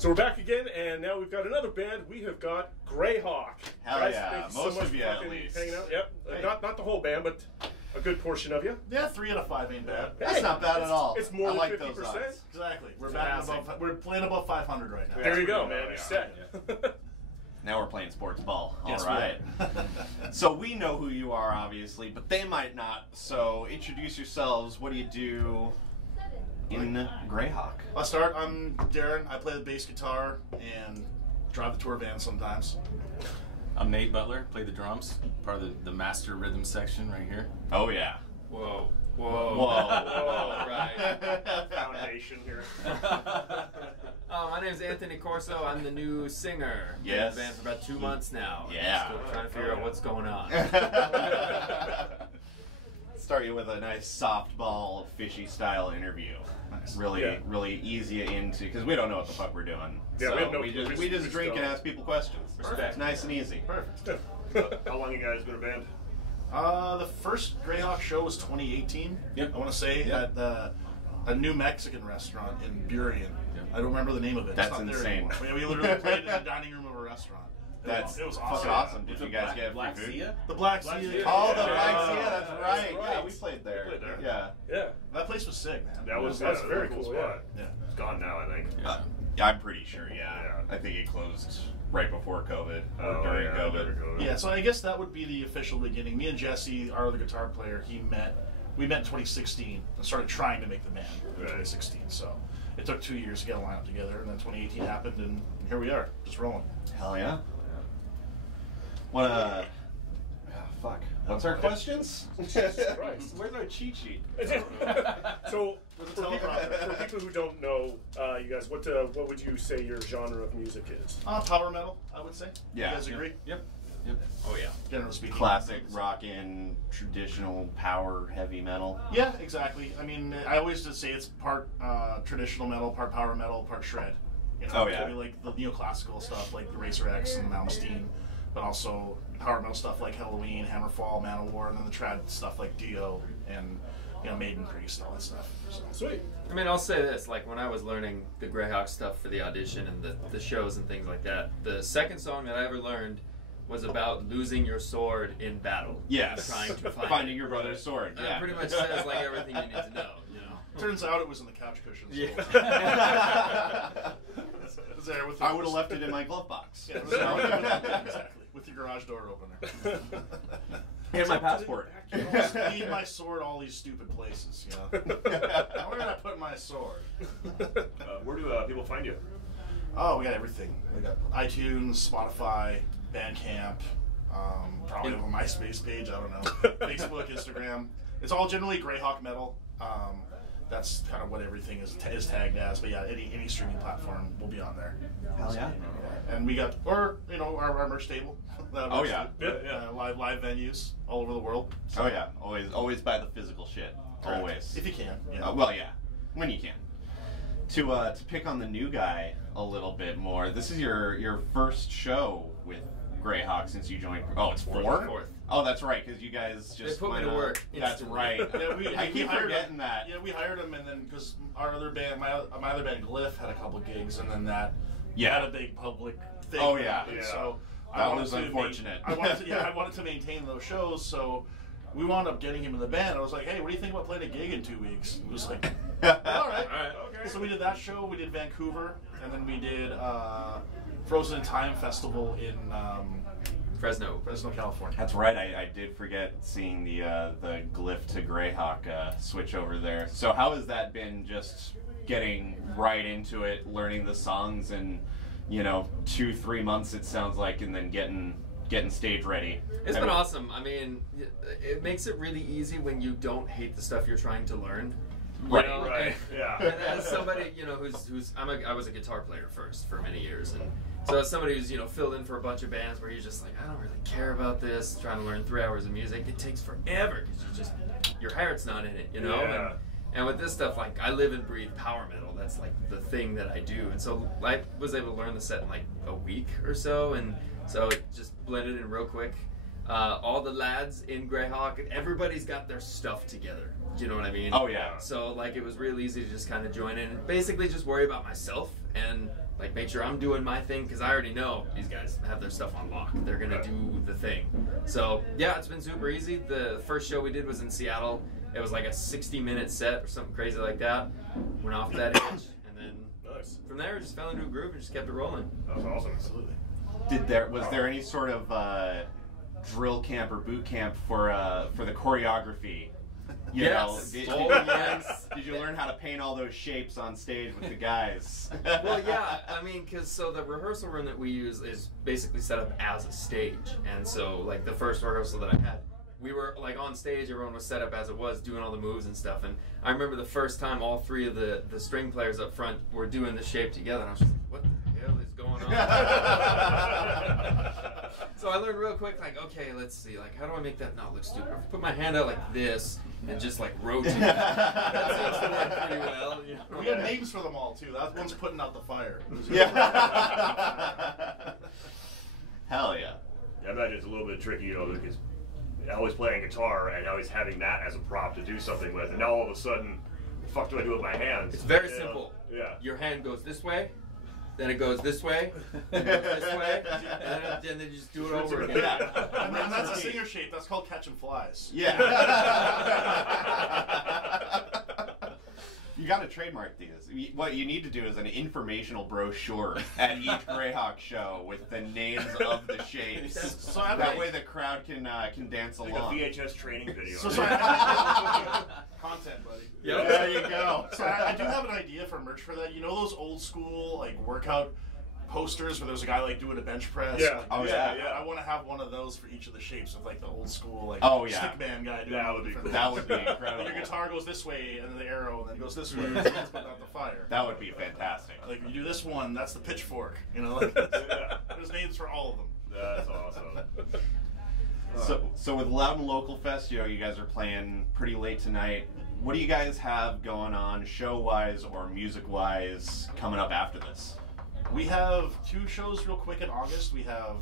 So we're back again, and now we've got another band. We have got Greyhawk. Hell guys, yeah, thank you most so much of you for at least. hanging out. Yep, Hey. not the whole band, but a good portion of you. Yeah, 3 out of 5 ain't bad. That's Hey, not bad at all. It's more I than like 50%. those odds. Exactly. We're playing above 500 right now. There you go, pretty man. good, You're yeah. set. Now we're playing sports ball. Yes, All right. So we know who you are, obviously, but they might not. So introduce yourselves. What do you do in Greyhawk? I'll start. I'm Darren. I play the bass guitar and drive the tour van sometimes. I'm Nate Butler, play the drums, part of the master rhythm section right here. Oh yeah. Whoa. Whoa. Oh, Right. Foundation here. My name's Anthony Corso. I'm the new singer. Yes. Been in the band for about 2 months now. Yeah. Still trying to figure out what's going on. Start you with a nice softball, fishy style interview. Nice. Really ease you into, because we don't know what the fuck we're doing. Yeah, so we have no we clue. just We drink and don't. ask people questions. Respect. It's nice and easy. Perfect. How long you guys been a band? The first Greyhawk show was 2018. Yep. I want to say Yep. at a new Mexican restaurant in Burien. Yep. I don't remember the name of it. That's it's not insane. There anymore. We literally played in the dining room of a restaurant. That's it was fucking awesome. awesome. Did you guys get Black free food? Sea? The Black Black Sea. Sea. Oh, the Yeah. Black Sea, that's That's right. right. Yeah, we played there. We played there. Yeah. Yeah. That place was sick, man. That's very cool. spot. Yeah. It's gone now, I think. Yeah, I'm pretty sure, yeah. Yeah. I think it closed right before COVID, or Oh, during yeah, COVID. Yeah, so I guess that would be the official beginning. Me and Jesse, our other guitar player, we met in 2016 and started trying to make the band in Right. 2016. So it took 2 years to get a lineup together, and then 2018 happened, and here we are, just rolling. Hell yeah. What, fuck. What's our questions? Jesus Christ. Where's our cheat sheet? So, With for a people, teleprompter. for people who don't know, you guys, what would you say your genre of music is? Power metal, I would say. Yeah. You guys agree? Yep. Oh, yeah. Generally speaking. Classic rockin', traditional power, heavy metal. Yeah, exactly. I mean, I always just say it's part traditional metal, part power metal, part shred. You know, Oh, yeah. It could be like the neoclassical stuff like the Racer X and Malmsteen, but also power metal stuff like Halloween, Hammerfall, Manowar, and then the trad stuff like Dio and Maiden Priest, all that stuff. So. Sweet. I mean, I'll say this. Like, when I was learning the Greyhawk stuff for the audition and the shows and things like that, the second song that I ever learned was about losing your sword in battle. Yes. Trying to find Finding it. your brother's sword. And Yeah. it pretty much says, like, everything you need to know, you know? Turns out it was in the couch cushions. Yeah. It's there with I would have left it in my glove box. Yeah, it was there. Exactly. With your garage door opener. And my passport. You always leave my sword all these stupid places, you know? Where did I put my sword? Where do people find you? Oh, we got everything. We got iTunes, Spotify, Bandcamp, probably have a MySpace page, I don't know. Facebook, Instagram. It's all generally Greyhawk Metal. That's kind of what everything is tagged as. But yeah, any streaming platform will be on there. Hell yeah. And we got, our merch table. Oh, yeah. Live venues all over the world. Oh yeah. Always buy the physical shit. Always. If you can. Yeah. Well, yeah, when you can. To pick on the new guy a little bit more, this is your first show with Greyhawk since you joined. Oh, it's fourth. Oh, that's right, because you guys just They put me to went work That's instantly. right. Yeah, I keep hired forgetting him. that. Yeah, we hired him, and then because our other band, my other band, Glyph, had a couple gigs, and then that Yeah. had a big public thing. Oh, yeah. And Yeah. So That I wanted was to unfortunate. I wanted to maintain those shows, so we wound up getting him in the band. I was like, hey, what do you think about playing a gig in 2 weeks? He was like, all right. All right. Okay. So we did that show. We did Vancouver, and then we did Frozen in Time Festival in Fresno. California. That's right. I did forget seeing the Glyph to Greyhawk switch over there. So how has that been? Just getting right into it, learning the songs, and 2-3 months it sounds like, and then getting stage ready. It's been awesome. I mean, it makes it really easy when you don't hate the stuff you're trying to learn. You Right, know? right, yeah. And as somebody, I was a guitar player first for many years, and so as somebody who's filled in for a bunch of bands where you're just like, I don't really care about this, trying to learn 3 hours of music, it takes forever because your heart's not in it, Yeah. And with this stuff, like, I live and breathe power metal. That's like the thing that I do, and so I was able to learn the set in like a week or so, and so it just blended in real quick. all the lads in Greyhawk, everybody's got their stuff together. Do you know what I mean? Oh yeah. So like it was real easy to just kind of join in and basically just worry about myself and like make sure I'm doing my thing because I already know these guys have their stuff on lock. They're gonna do the thing. So yeah, it's been super easy. The first show we did was in Seattle. It was like a 60-minute set or something crazy like that. Went off that edge and then from there we just fell into a groove and just kept it rolling. That was awesome. Absolutely. Was there any sort of drill camp or boot camp for the choreography? You know, did you learn how to paint all those shapes on stage with the guys? Well, yeah, I mean, so the rehearsal room that we use is basically set up as a stage, and so like the first rehearsal that I had, we were like on stage, everyone was set up as it was, doing all the moves and stuff, and I remember the first time all three of the string players up front were doing the shape together, and I was just like, what the hell is going on? So I learned real quick, like, okay, let's see, like, how do I make that not look stupid? If I put my hand out like this and just like rotate, that seems to work pretty well. You know? We got names for them all too. That one's putting out the fire. Yeah. Hell yeah. I imagine it's a little bit tricky, you know, because always playing guitar and always having that as a prop to do something with, and now all of a sudden, what the fuck do I do with my hands? It's very simple. Yeah. Your hand goes this way, then it goes this way, then it goes this way, and then you just do it over again. Yeah. And that's a singer shape. That's called catching flies. Yeah. You got to trademark these. What you need to do is an informational brochure at each Greyhawk show with the names of the shapes. So that way the crowd can dance Like along. a VHS training video. Content, buddy. Yep. There you go. So I do have an idea for merch for that. You know those old school like workout posters where there's a guy like doing a bench press? Yeah. Like, Oh, yeah. I want to have one of those for each of the shapes of like the old school like stick man guy doing That would be cool. That would be incredible. Like your guitar goes this way and then the arrow and then goes this way and then putting out the fire. That would be fantastic. Like you do this one, that's the pitchfork. You know, like, there's names for all of them. That's awesome. So with Loud and Local Fest, you know, you guys are playing pretty late tonight. What do you guys have going on show-wise or music-wise coming up after this? We have 2 shows real quick in August. We have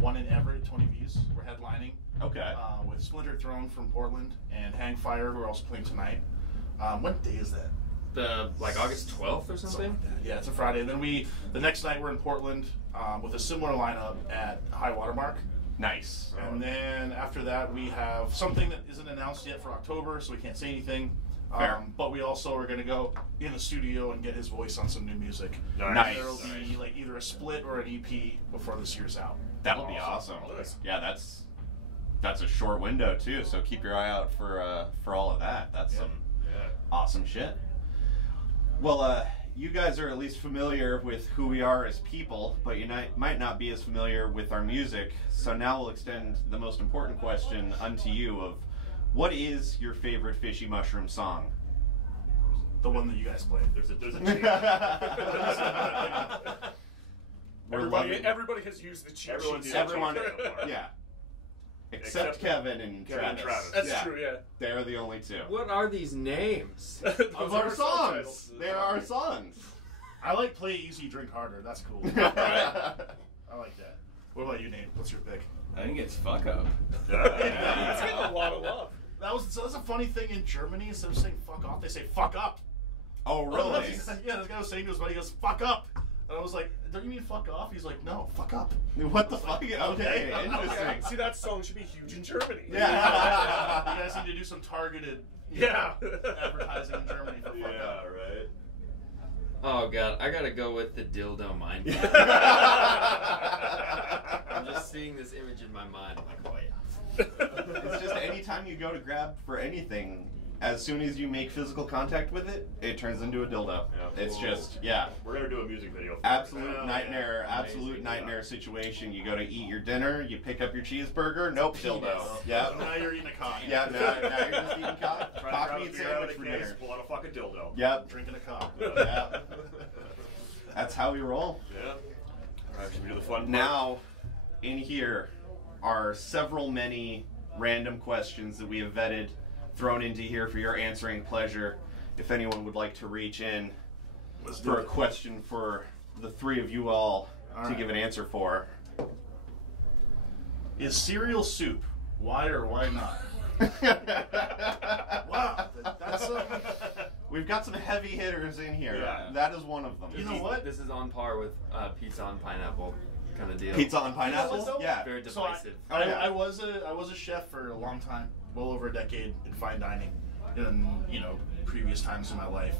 one in Everett, Tony V's. We're headlining. Okay. With Splinter Throne from Portland and Hang Fire, who are also playing tonight. What day is that? Like August 12th or something? Like that. Yeah, it's a Friday. And then the next night we're in Portland with a similar lineup at High Watermark. Nice. And then after that we have something that isn't announced yet for October, so we can't say anything. But we also are going to go in the studio and get his voice on some new music. Nice. There'll be like either a split or an EP before this year's out. That'll be awesome. Yeah, that's a short window too. So keep your eye out for all of that. That's some awesome shit. Well, you guys are at least familiar with who we are as people, but you might not be as familiar with our music. So now we'll extend the most important question unto you of, what is your favorite Fishy Mushroom song? The one that you guys played. There's a cheat. Everybody has used the cheat. Everyone, yeah. Except Kevin and Travis. That's true, yeah. They're the only two. What are these names? Of our songs. They are our songs. I like Play Easy, Drink Harder. That's cool. I like that. What about you, Nate? What's your pick? I think it's Fuck Up. It's getting a lot of love. That's a funny thing in Germany. Instead of saying fuck off, they say fuck up. Oh, really? Yeah, this guy was saying to his buddy, he goes, fuck up. And I was like, don't you mean fuck off? He's like, no, fuck up. What the fuck? Okay, interesting. See, that song should be huge in Germany. Yeah. You guys need to do some targeted advertising in Germany for fuck up. Right. Oh god, I gotta go with the dildo mind. I'm just seeing this image in my mind. I'm like, oh yeah. It's just anytime you go to grab for anything, as soon as you make physical contact with it, it turns into a dildo. Yeah, it's cool. just, yeah. We're going to do a music video. Absolute nightmare, absolute nightmare situation. You go to eat your dinner, you pick up your cheeseburger, nope, dildo. Yeah. So now you're eating a cock. Yeah, now you're just eating cock meat sandwich for dinner. Pull out a fucking dildo. Yep. Drinking a cock. Yeah. That's how we roll. Yeah. All right, should we do the fun part? Now, in here are many random questions that we have vetted, thrown into here for your answering pleasure. If anyone would like to reach in for a question for the three of you all to give an answer for. Is cereal soup? Why or why not? Wow, that's We've got some heavy hitters in here. Yeah. That is one of them. You know what? This is on par with pizza on pineapple kind of deal. Pizza on pineapple? You know what, though? Yeah. Very So divisive. I was a chef for a long time, well over a decade in fine dining, in previous times in my life,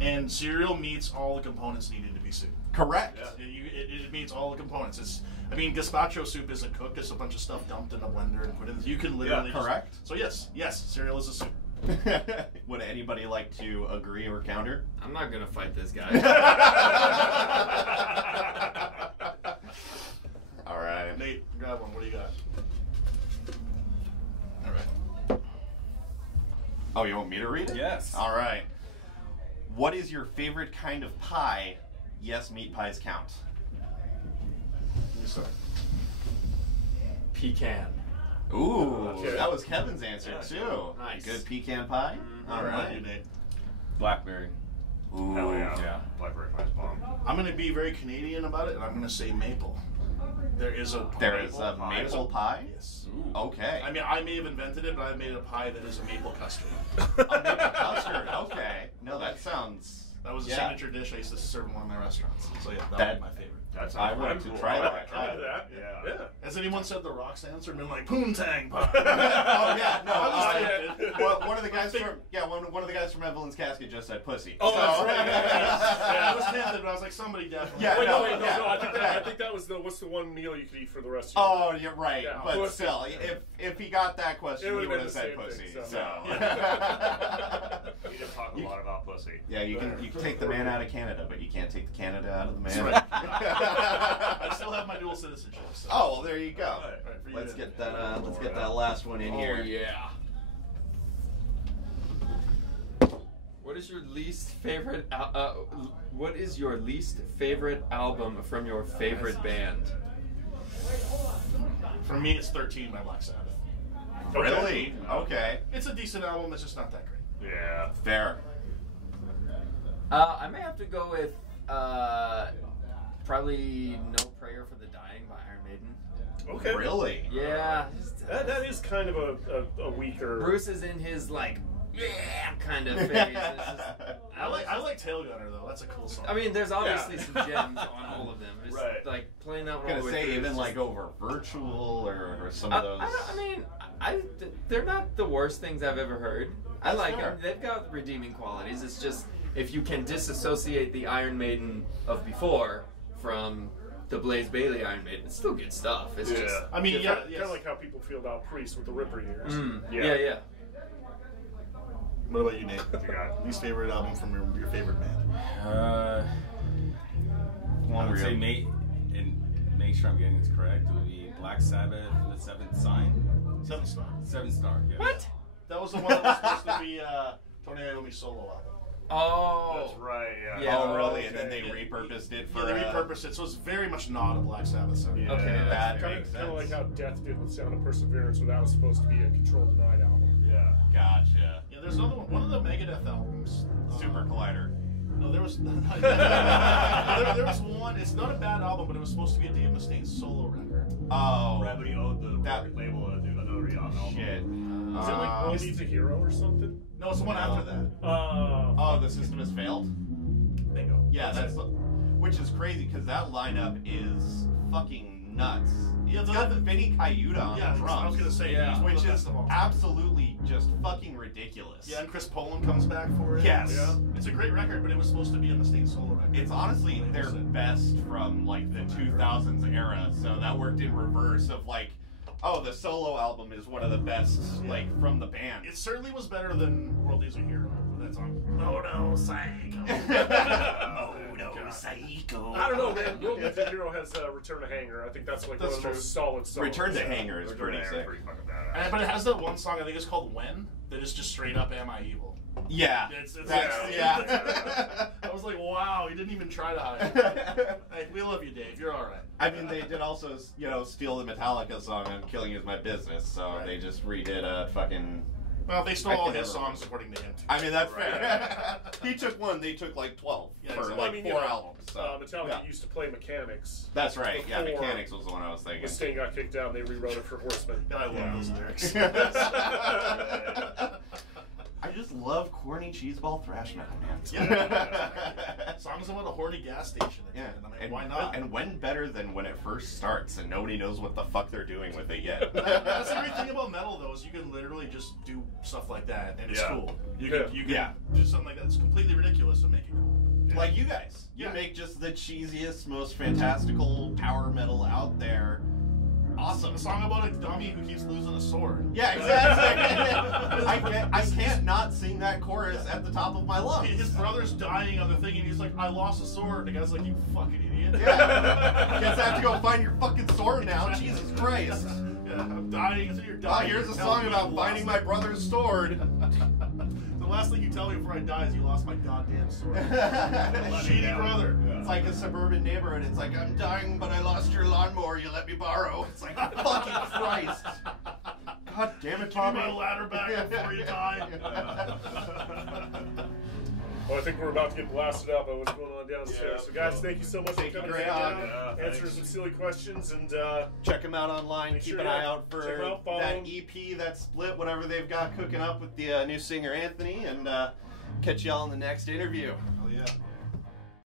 and cereal meets all the components needed to be soup. Correct. It meets all the components. Gazpacho soup isn't cooked; it's a bunch of stuff dumped in a blender and put in. You can literally correct. So yes, cereal is a soup. Would anybody like to agree or counter? I'm not gonna fight this guy. All right. Nate, grab one. What do you got? All right. Oh, you want me to read it? Yes. All right. What is your favorite kind of pie? Yes, meat pies count. You start. Pecan. Ooh, Okay. that was Kevin's answer Yeah, too. nice. Good pecan pie. All What about you, right. Nate? Blackberry. Ooh. Hell yeah. Yeah. Blackberry pie's bomb. I'm going to be very Canadian about it, and I'm going to say maple. There is a Maple pie. Yes. Okay. I may have invented it, but I made a pie that is a maple custard. A maple custard. Okay. No, that sounds. That was a Yeah. signature dish I used to serve in one of my restaurants. So yeah, that That- was my favorite. That's I want to try that. Try that. Yeah. Yeah. Has anyone said the Rock's answer and been like poontang pie? Oh yeah, no. I was tempted. Well, one of the guys one of the guys from Evelyn's Casket just said pussy. Oh, that's right. Yeah, I was tempted, but I was like, somebody definitely. Yeah, Wait, no, no. yeah. I think that was what's the one meal you could eat for the rest of your life? Oh, you're right. Yeah, But pussy. still, if he got that question, It he would've would been have the said same pussy. thing, So. so. We didn't talk a lot about pussy. Yeah, you can take the man out of Canada, but you can't take the Canada out of the man. That's right. I still have my dual citizenship. So. Oh, well, there you go. All right, for you Let's then. get that. Let's get that last one in here. Oh yeah. What is your least favorite? What is your least favorite album from your favorite band? For me, it's 13 by Black Sabbath. Really? Okay. It's a decent album. It's just not that great. Yeah. Fair. I may have to go with probably No Prayer for the Dying by Iron Maiden. Okay. Really? Yeah. That is kind of a weaker. Bruce is in his kind of phase. It's just, I like Tailgunner though. That's a cool song. I mean, there's obviously some gems on all of them. It's Right. like playing that I'm one all gonna the way say through even is like just- over virtual or some of those. they're not the worst things I've ever heard. I That's like fair. them. They've got redeeming qualities. It's just if you can disassociate the Iron Maiden of before from the Blaze Bayley Iron Maiden, it's still good stuff. It's just Yeah. I mean, Kind of like how people feel about Priest with the Ripper years. yeah. What about you, Nate? You got Least favorite album from your favorite band? I would say Real. make sure I'm getting this correct. It would be Black Sabbath, The Seventh Sign. 7 Star. 7 Star. Yeah. What? That was the one that was supposed to be Tony Iommi's solo album. Oh, That's right. Yeah. Yeah. Oh, really? And then Okay. they repurposed it for. Yeah, they repurposed it, so it's very much not a Black Sabbath song. Yeah. Okay, That Kind makes of like sense. how Death did with Sound of Perseverance, where that was supposed to be a Control Denied album. Yeah. Gotcha. Yeah, there's another one. One of the Megadeth albums. Super Collider. No, there was. there was one. It's not a bad album, but it was supposed to be a Dave Mustaine solo record. Oh. Remedy owed the That- record label to do another album. Shit. Is it like World Needs a Hero or something? No, it's the one after that. Oh, the system has failed? Bingo. Yeah, that's which is crazy because that lineup is fucking nuts. Yeah, It's the- got the Vinny Cayuta on Yeah, the drums. I was gonna say, Yeah. he's one of which the is best of all time. absolutely just fucking ridiculous. Yeah, and Chris Poland comes back for it. Yes. Yeah. It's a great record, but it was supposed to be a Mustaine solo record. It's honestly their best from like the 2000s era, so that worked in reverse of like, oh, the solo album is one of the best like from the band. It certainly was better than World Needs a Hero. That song. Oh no, psycho. Oh no, psycho. I don't know, man. World Needs a Hero has Return to Hangar. I think that's like That's one of true. those solid songs. Return to Hangar is Return pretty to Hangar is sick. pretty fucking badass. But it has that one song I think it's called When that is just straight up Am I Evil. Yeah, It's that's yeah. I was like, wow, he didn't even try to hide it. Hey, we love you, Dave. You're all right. I mean, they did also, steal the Metallica song on "Killing Is My Business," so Right. they just redid a fucking Well, they stole I all can his never songs according to him. Too. I mean, that's fair. He took one, they took like 12 Yeah, for exactly. like I mean, 4 albums. So, Metallica yeah. used to play Mechanics. That's right. Yeah, Before Mechanics was the one I was thinking. When Sting got kicked out, they rewrote it for Horseman. I love those lyrics. I just love corny cheeseball thrash metal, man. Yeah. Songs about a horny gas station. Yeah, And I mean, why not? And when better than when it first starts and nobody knows what the fuck they're doing with it yet. That's the great thing about metal, though, is you can literally just do stuff like that, and it's Yeah. cool. You Yeah. can do something like that that's completely ridiculous and make it cool. Like you guys. You Yeah. make just the cheesiest, most fantastical power metal out there. Awesome. A song about a dummy who keeps losing a sword. Yeah, exactly. I can't not sing that chorus at the top of my lungs. His brother's dying on the thing, and he's like, I lost a sword. And the guy's like, you fucking idiot. Yeah. Guess I have to go find your fucking sword now. Jesus Christ. Yeah, I'm dying until you're Oh, dying. here's a Tell song me about you finding my lost brother's sword. it. The last thing you tell me before I die is you lost my goddamn sword. It's Shitty brother. like a suburban neighborhood. It's like, I'm dying, but I lost your lawnmower. You let me borrow. It's like, fucking Christ. God damn it, Give me my Tommy. ladder back before you die. Well, I think we're about to get blasted out by what's going on downstairs. Yeah. So, guys, thank you so much Thank for you, coming Greyhawk. down, Yeah, answering thanks. some silly questions, and Check them out online. Make Keep sure an you eye out for check 'em out, follow that 'em. EP, that split, whatever they've got cooking up with the new singer Anthony, and catch y'all in the next interview. Oh, yeah.